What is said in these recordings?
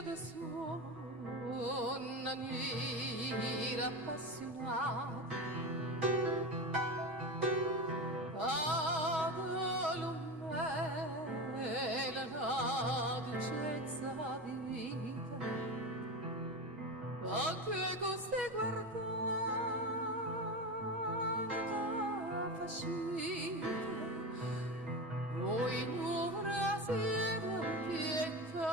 adesso una mira appassionata ad l'ummela la dolcezza di vita a che così guardata fascina voi nuvra sera pietà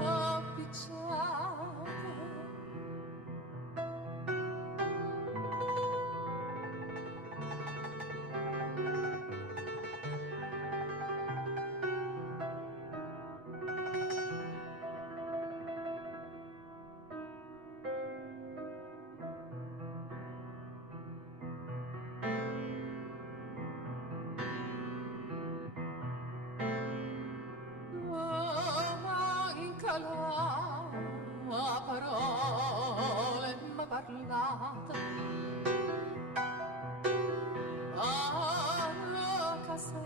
appicciata manca la parola m'ha parlata a casa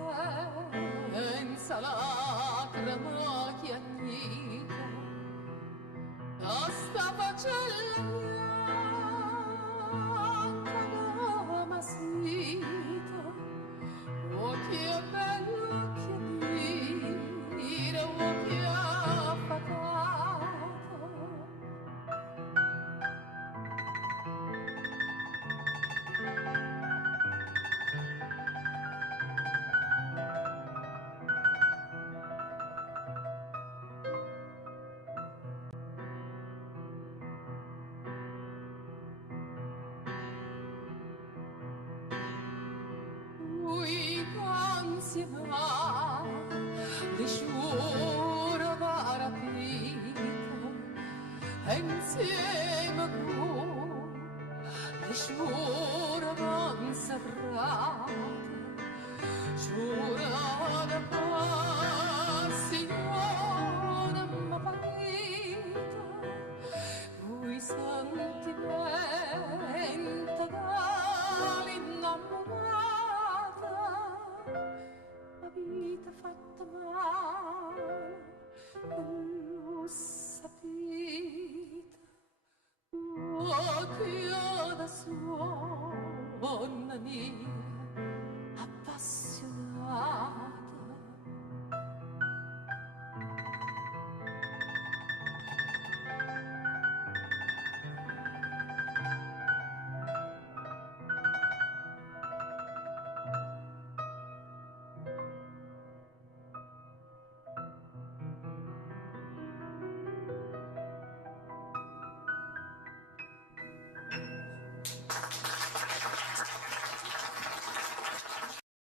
senza lacrima chiagnita a sta facella bianca come sita oh che bello che dire oh che affacata Ui ansietà di sciura rapita e insieme con di sciura consacrata giurata passione m'ha parita cui sentimento dall'innamorata la vita fatta male e l'ho sapita oh che adesso donna mia